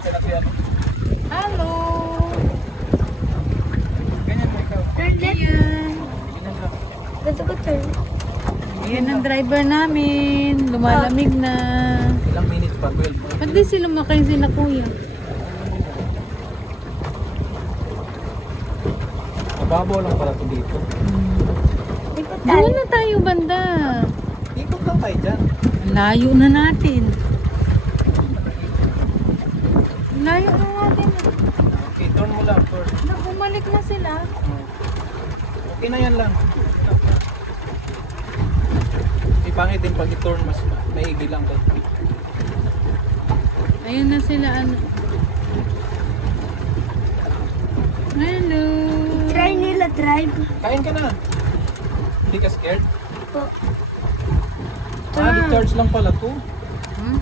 ka na kuya. Hello! Ganyan mo ikaw. Ayan. Ganyan lang. Gusto ko turn. Ayan ang driver namin. Lumalamig na. Ilang minutes pa? 12. Ba't di sila makain sila kuya? Mababaw lang pala ito dito. Ikot Doon tayo. na tayo banda. Ikot lang tayo dyan. Layo na natin. Layo na natin. Okay, turn mo lang. Turn. Bumalik na sila. Okay na yan lang. Pangit din pag i-turn mas maigi lang. Ayun na sila ano. Hello. Try nila drive. Kain ka na. Hindi ka scared? Po. Ah, di-charge lang pala to. Hmm?